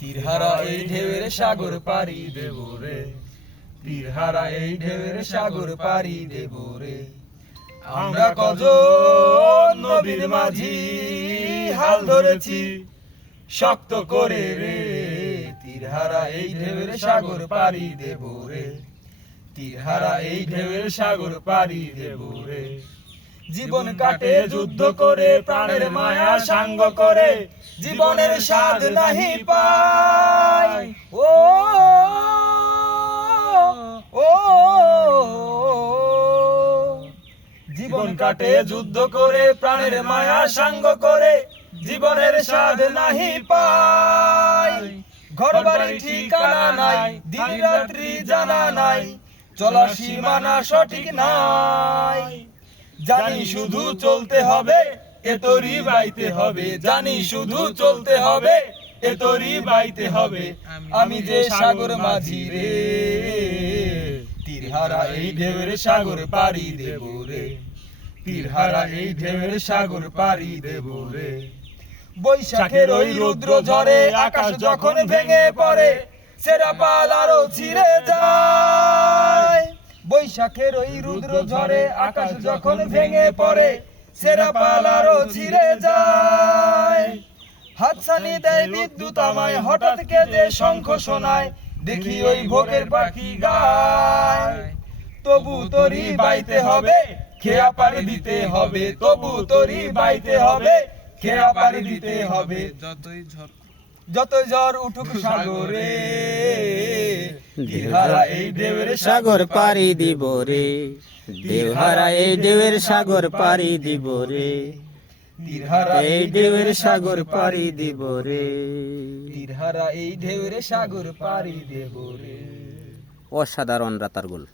তীরহারা এই ঢেউয়ের সাগর পাড়ি দেব রে, তীরহারা এই ঢেউয়ের সাগর পাড়ি দেব রে। আমরা কজন নবীর মাঝি হাল ধরেছি শক্ত করে রে, তীরহারা এই ঢেউয়ের সাগর পাড়ি দেব রে, তীরহারা এই ঢেউয়ের সাগর পাড়ি দেব রে। জীবন কাটে যুদ্ধ করে, প্রাণের মায়া সাঙ্গ করে, জীবনের স্বাদ নাহি পাই। ও ও জীবন কাটে যুদ্ধ করে, প্রাণের মায়া সাঙ্গ করে, জীবনের স্বাদ নাহি পাই। ঘর বাড়ি ঠিকানা নাই, দিন রাত্রি জানা নাই, চলা সীমানা সঠিক নাই। জানি শুধু চলতে হবে, এ তরি বাইতে হবে, জানি শুধু চলতে হবে, এ তরি বাইতে হবে। আমি যে সাগর মাঝি রে, তীরহারা এই ঢেউয়ের সাগর পাড়ি দেব রে, তীরহারা এই ঢেউয়ের সাগর পাড়ি দেব রে। বৈশাখের ওই রুদ্র ঝড়ে আকাশ যখন ভেঙে পড়ে, সেরা পাল আরো ছিঁড়ে যায়। বৈশাখের ওই রুদ্র ঝড়ে আকাশ যখন ভেঙে পড়ে, সেরা পাল আরো ছিঁড়ে যায়। হাতছানি দেয় বিদ্যুৎ আমায়, হঠাৎ কেঁদে শঙ্খ শোনায়, দেখি ওই ভোরের পাখি গায়। তবু তরি বাইতে হবে, খেয়া পাড়ি দিতে হবে, তবু তরি বাইতে হবে, খেয়া পাড়ি দিতে হবে। যতই ঝড় উঠুক সাগরে, তীরহারা এই ঢেউয়ের সাগর পাড়ি দিব রে, তীরহারা এই ঢেউয়ের সাগর পাড়ি দিব রে, তীরহারা এই ঢেউয়ের সাগর পাড়ি দিব রে। তীরহারা এই ঢেউয়ের সাগর পাড়ি দেব রে। অসাধারণ রাতার গোল।